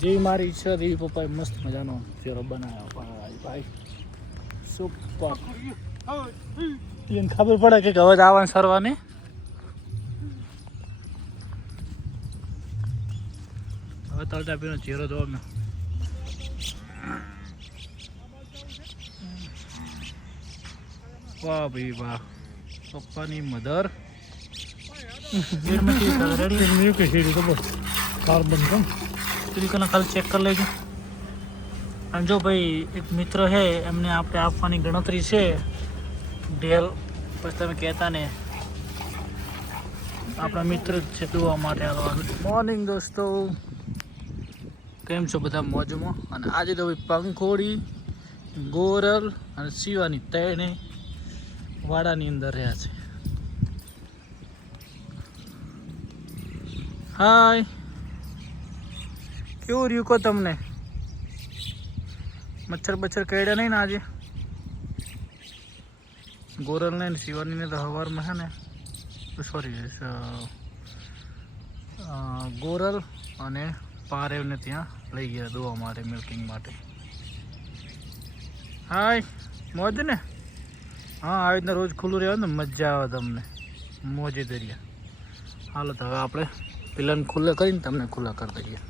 જેવી મારી ઈચ્છા હતી એવી પપ્પાએ મસ્ત મજાનો ચેરો બનાવ્યો ભાઈ સુપર. એને ખબર પડે કે હવે આવવાનું સરવાની. હવે તળતા પીનો ચેરો જોવો મેં. વાહ ભાઈ વાહ, પપ્પાની મધર કાર્બન ખાલી ચેક કરી લેજો. અને જો ભાઈ એક મિત્ર છે એમને આપણે આપવાની ગણતરી છે ઢેલ, પછી તમે કહેતા ને આપણા મિત્ર જ છે દોવા માટે આવવાનું. મોર્નિંગ દોસ્તો, કેમ છો બધા? મોજમાં. અને આજે તો ભાઈ પંખોડી, ગોરલ અને શિવાની ત્રણે વાડાની અંદર રહ્યા છે. હાય, કેવું રહ્યું કહો તમને? મચ્છર બચ્છર કરડ્યા નહીં ને આજે? ગોરલને ને શિવાનીને તો સવારમાં છે ને, સોરી ગોરલ અને પારેવને ત્યાં લઈ ગયા દોવા માટે, મિલ્કિંગ માટે. હાય, મોજ ને? હા, આવી રીતના રોજ ખુલ્લું રહેવાનું ને મજા આવે તમને, મોજે દરિયા. હાલો તો હવે આપણે પેલાને ખુલ્લા કરીને તમને ખુલ્લા કરી દઈએ.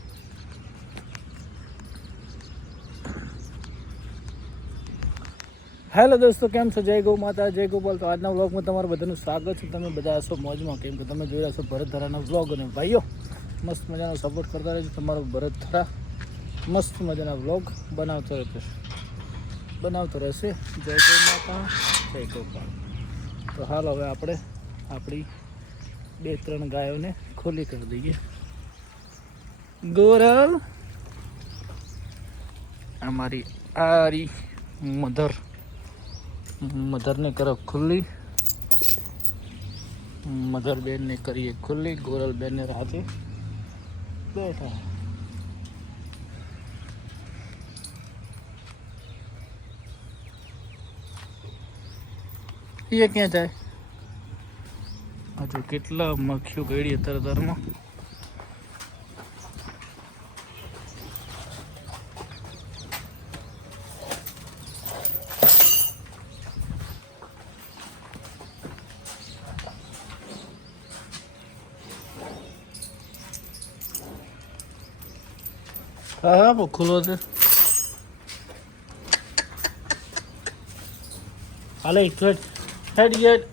હેલો દોસ્તો, કેમ છો? જય ગૌ માતા, જય ગોપાલ. તો આજના વ્લોગમાં તમારું બધાનું સ્વાગત છે. તમે બધા હશો મોજમાં, કેમ કે તમે જોઈ રહ્યા છો ભરતધરાના વ્લોગ. અને ભાઈઓ મસ્ત મજાનો સપોર્ટ કરતા રહેજો. તમારો ભરતધરા મસ્ત મજાના વ્લોગ બનાવતો રહેશે. જય ગૌ માતા, જય ગોપાલ. તો હાલ હવે આપણે આપણી 2-3 ગાયોને ખોલી કરી દઈએ. ગોરલ અમારી આરી મધરને કરો ખુલ્લી, મધર બેનને કરીએ ખુલ્લી, ગોરલ બેનને રાતે બેઠા. એ ક્યાં જાય? હજુ કેટલા મખ્યું ગળી તરતરમાં. હા બહુ ખુલ્લો છે. હાલે હેડ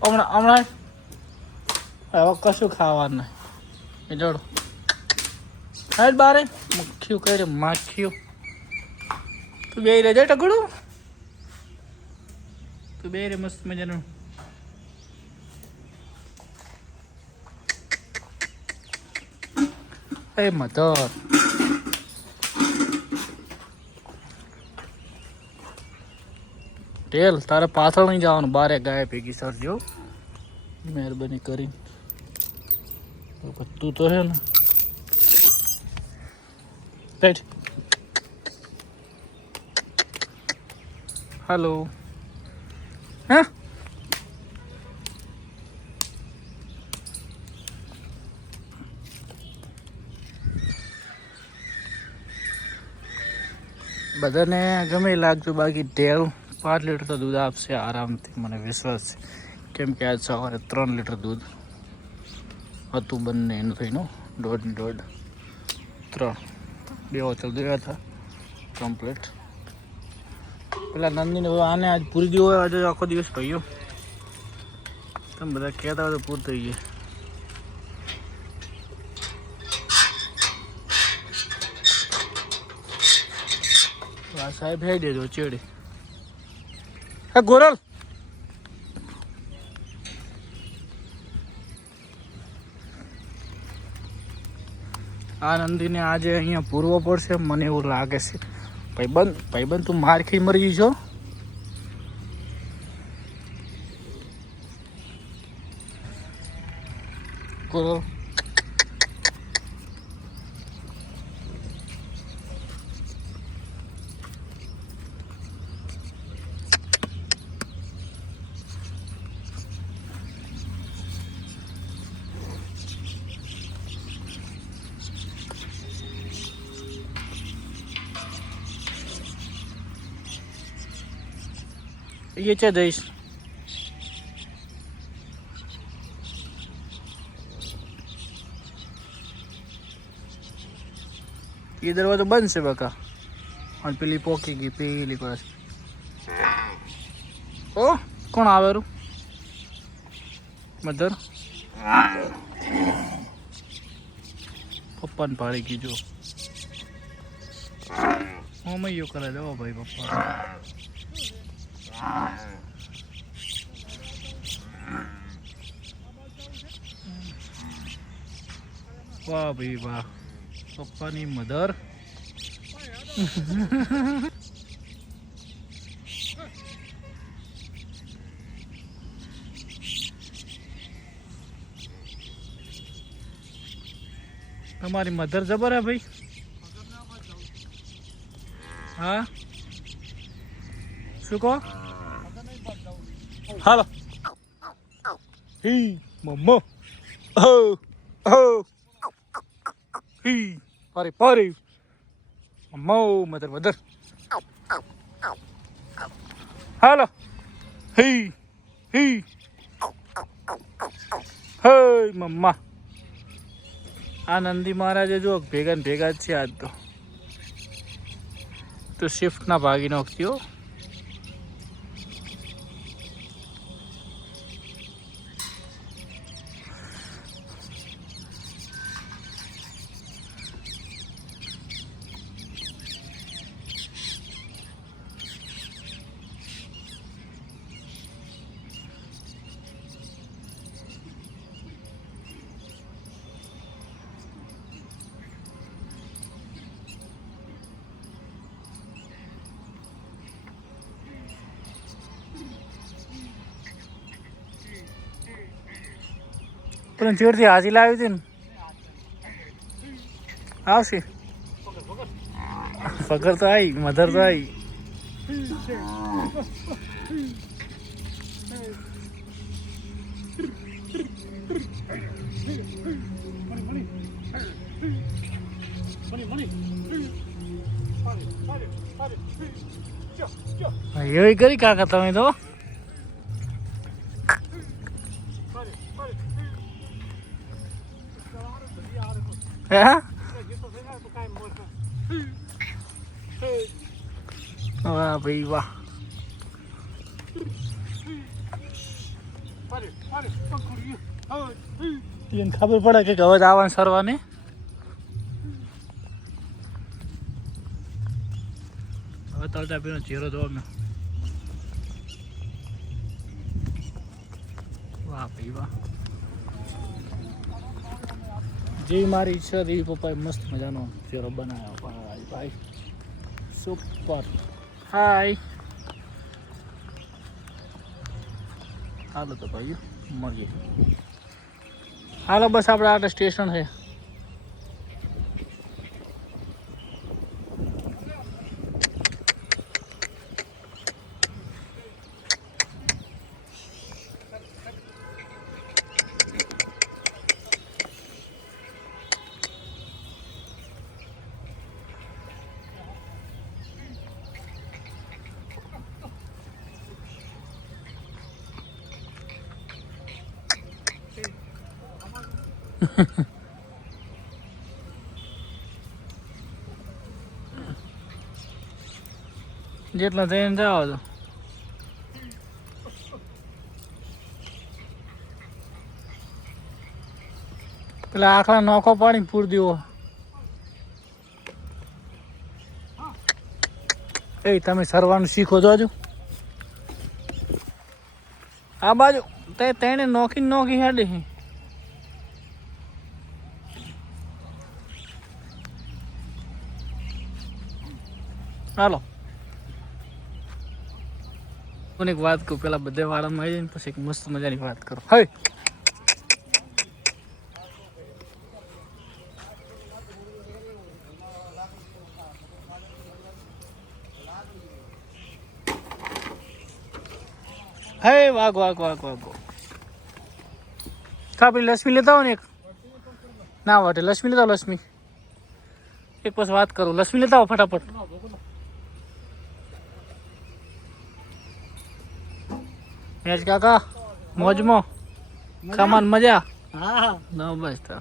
હમણાં હવે કશું ખાવાનું નહીં. એ જોડો હેડ બારે મખ્યું કરે માખ્યું. તું બે રે જાય ટકડું, તું બે રે મસ્ત મજાનું. એ મધર ટેલ, તારે પાછળ નહીં જવાનું, બારે ગાય ભેગી સરજો મહેરબાની કરી. તું તો છે ને રાઈટ. હાલો, હા બધાને ગમે લાગતું, બાકી ટેલ 5 લીટર તો દૂધ આપશે આરામથી, મને વિશ્વાસ છે. કેમ કે આજ સવારે 3 લીટર દૂધ હતું બંને એનું થઈને, 1.5 3 2 બોટલ દોયા હતા કમ્પ્લીટ. પેલા નંદીને આને આજ પૂરી દીવો હોય, આજે આખો દિવસ ભાઈઓ તમે બધા કહેતા હોય તો પૂરું થઈ ગયું. આ સાહેબ હે દેજો ચેડે. હે ગોરલ, આ નંદીને આજે અહીંયા પૂરવો પડશે મને એવું લાગે છે. ભાઈબંધ તું માર ખાઈ મરી છો. ગોરલ ये चे जईश ये दरवाजा बंद से बका और पेली पोकेगी पेली को ओ कौन आवेरू मदर पप्पा ने पाड़ेगी जो हाँ मैं यो करा दो भाई पप्पा वाह भाई वाह पप्पा नी मदर हमारी मदर जबर है भाई हाँ शू कहो हेलो ही मम्मा ओ ओ ही पारे पारे मम्मा मदर मदर हेलो ही ही हे मम्मा आनंदी महाराजे जो भेगा भेगा છે આજ તો શિફ્ટ ના ભાગી નાખતી હો પણ જોરથી હાજી લાવી હતી ને આવશે પકડ તો આવી મધર તો આવી એવી કરી કાકા તમે તો વાહ ભાઈ વાહ એને ખબર પડે કે હવે આવવાનું સરવાની હવે તળતા પીનો ચહેરો જોવા મેં વાહ ભાઈ વાહ જેવી મારી ઈચ્છા હતી પપ્પાએ મસ્ત મજાનો ચહેરો બનાવ્યો ભાઈ ભાઈ સુપર હાય હાલો તો ભાઈ મળીએ હાલો બસ આપણે આ સ્ટેશન છે જેટલા થઈને જાઓ તો પેલા આખલા નોખો પાડી પૂર દેવો એ તમે સરવાનું શીખો છો હજુ આ બાજુ તેને નોખી નોખી હેડી હાલો મને એક વાત કહું પેલા બધે વાળામાં આવી જાય ને પછી એક મસ્ત મજાની વાત કરો હવે હે વાગ વાગ વાગ વાગો કા પેલી લક્ષ્મી લેતા આવો ને એક ના વાટે લક્ષ્મી લેતા આવો લક્ષ્મી એક પછી વાત કરું લક્ષ્મી લેતા આવો ફટાફટ હેજ કાકા મોજમાં ખામાન મજા હા ન બસ તો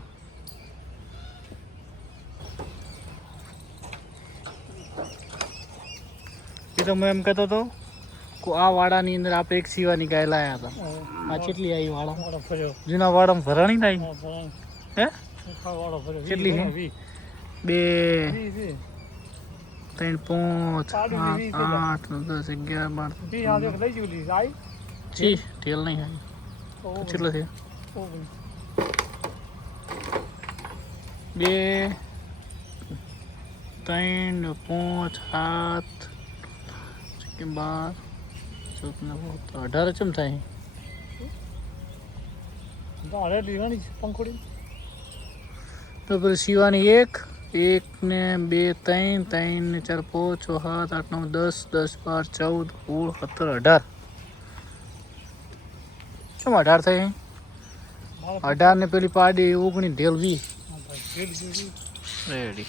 એ તો હું એમ કહેતો હતો કે આ વાડાની અંદર આપણે એક સીવાની ગાય લાયા હતા આ કેટલી આવી વાડા વાળો ફર્યો જૂના વાડામાં ભરાણી થાય હે વાળો ફર્યો કેટલી છે 2 3 5 8 9 10 11 12 લઈ જુલી આઈ જી ટેલ નહીં આવી કેટલો છે 2 3 5 7 12 14 18 ચમ થાય અરે દીવાની પંખોડી તો પછી સીવાની 1 ને 2 3 3 ને 4 5 6 7 8 9 10 10 12 14 16 17 18 ચમ 18 થાય 18 ને પેલી પાડી 19 ઢેલ 20 રેડી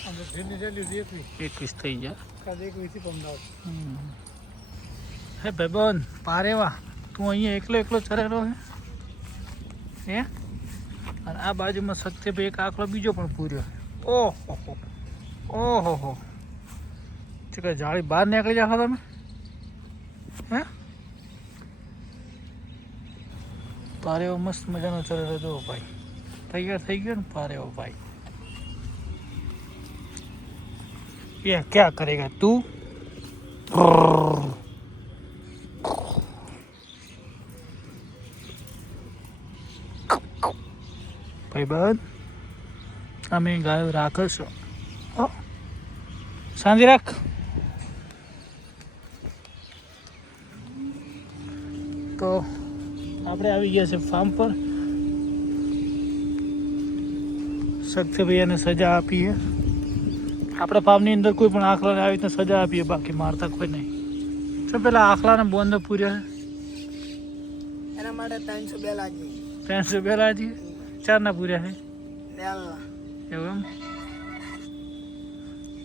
21 થઈ ગયા હે ભાઈબંધ પારેવા તું અહીંયા એકલો ચરેલો હે અને આ બાજુમાં સત્યભાઈ એક આંકડો બીજો પણ પૂર્યો ઓહો કે જાળી બહાર નીકળી જાઓ તમે હે પારેવો મસ્ત મજાનો ચરેલો જો ભાઈ તૈયાર થઈ ગયો ને પારેવો ભાઈ ये क्या करेगा तू ભાઈબંધ અમે ગાયો રાખશો શાંતિ રાખ તો આપણે આવી ગયા છે ફાર્મ પર સત્યભાઈને સજા આપીએ આપણે ફાર્મની અંદર કોઈ પણ આખલાને આવી રીતના સજા આપીએ બાકી મારતા કોઈ નહીં તો પેલા આખલાને બોંધ પૂર્યા એના માટે 302 લાગી 302 લાગી 4 ના પૂર્યા છે એવું એમ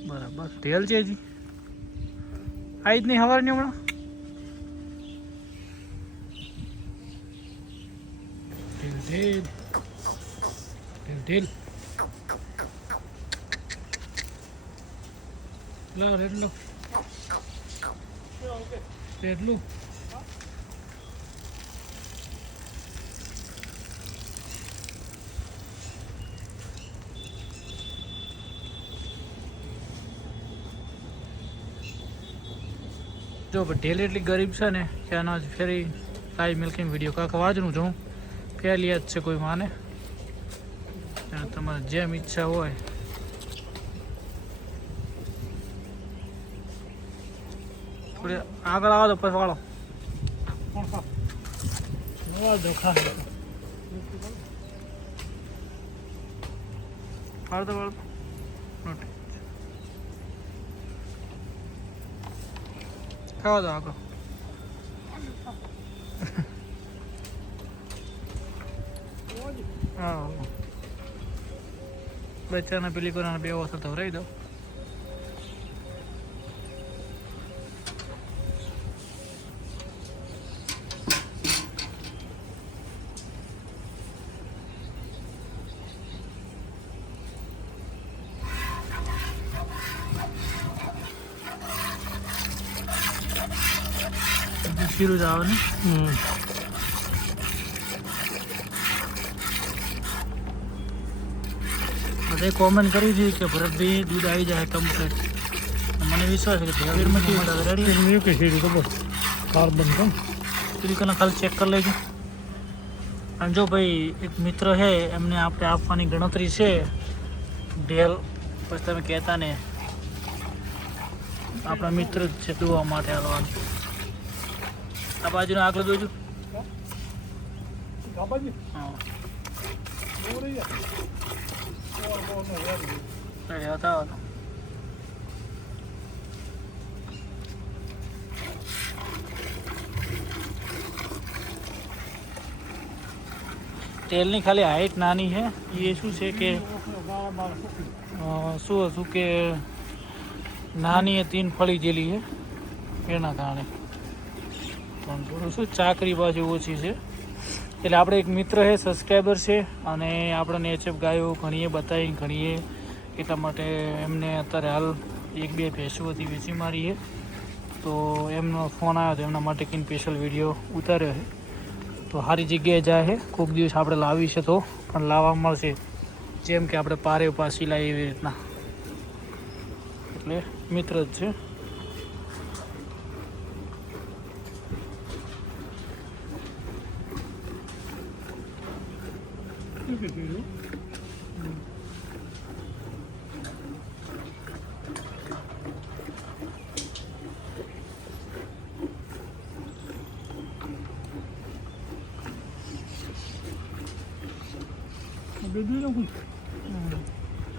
બરાબર ઢેલ છે હજી આવી જ નહીં સવારની હમણાં ઢેલ લાવ રેડલો જો ઢેલ એટલી ગરીબ છે ને કે આનો ફેરી લાઈવ મિલ્કિંગ વિડીયો કાકા વાંચનું છું પહેલી યાદ છે કોઈ માને તમારે જેમ ઈચ્છા હોય થોડી આગળ આવો તો પછી વાળો વાળતો ખાવા દો આગળ હા બચ્ચાને પેલી કોના બે વખત તો રહી દો શીરું જ આવે ને બધાએ કોમેન્ટ કરી હતી કે ભરતભાઈ દૂધ આવી જાય કમ્પ્લીટ મને વિશ્વાસ છે કે ધીરેમાંથી રેડી કે શીરું તો બસ કાર્બન કમ પેલી ખાલી ચેક કરી લેજો અને જો ભાઈ એક મિત્ર છે એમને આપણે આપવાની ગણતરી છે ઢેલ પછી તમે કહેતા ને આપણા મિત્ર જ છે દોવા માટે આવવાનું આ બાજુનો આગળ જોજો હા તેલની ખાલી હાઈટ નાની છે એ શું છે કે શું હતું કે નાની એ 3 ફળી જેલી છે એના કારણે તો પણ થોડું શું ચાકરી બાજુ ઓછી છે. એટલે આપણે એક મિત્ર છે, સબસ્ક્રાઈબર છે, અને આપણને એચએફ ગાયો ઘણીએ બતાવી ઘણીએ, એટલા માટે એમને અત્યારે હાલ 1-2 ભેંસો હતી વેચી મારી છે. તો એમનો ફોન આવ્યો તો એમના માટે કંઈ સ્પેશિયલ વિડીયો ઉતાર્યો છે. તો સારી જગ્યાએ જાય છે, કોઈક દિવસ આપણે લાવી છે તો પણ લાવવા મળશે, જેમ કે આપણે પારે પાસી લાવી એવી રીતના. એટલે મિત્ર જ છે.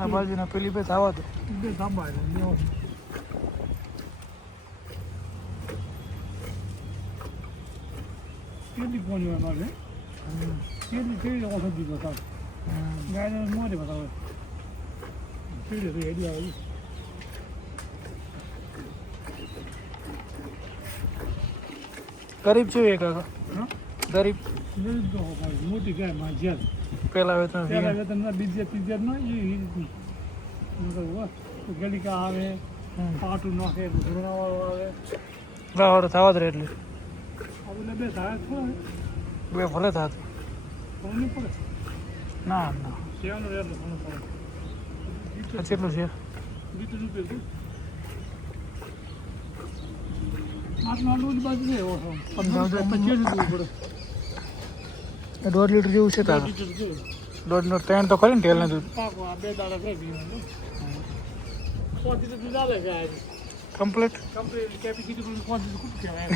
આ બાજુના પેલી બે થવા દો. કેટલી પોણી મારે કેટલી ઓછો દીધો સાહેબ ગાય મોડે બતાવે હેડી આવે. ગરીબ છે એ કાકા, ગરીબ મોટી ગાય માં જ્યાં પેલા વેતન પેલા વેતન બીજા ત્રીજા નો એ રીતની ગલિકા આવે, પાટું નાખે, ધોરણાવાળો આવે, રાવર થવા જ રહે. એટલે આપણે બે થાય થોડા બે ભલે થાત. નહીં પડે ના ના સેવાનું રહે એટલે પડે આ કેટલું છે? 20 રૂપિયા આટલું આટલું બાજુ છે ઓછો 25 રૂપિયા પડે. 1.5 લીટર જેવું છે તારે? 1.5 લીટર 3 તો ખરી ને ટેલને દૂધ? પાકો આ 2 દાડા છે પીવાનું 5 લીટર દૂધ આવે ગાય કમ્પ્લીટ. કેપેસિટી પણ 5 લીટર ખૂબ કહેવાય.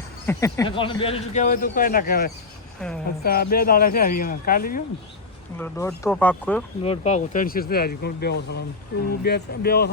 2 લીટર કહેવાય તો કઈ ના કહેવાય. 2 દાડા છે અહીંયા કાલે ગયો ને એટલે 1.5 તો પાક્કો. 1.5 પાકો 300 થયા હજી બે વર્ષ બે વર્ષ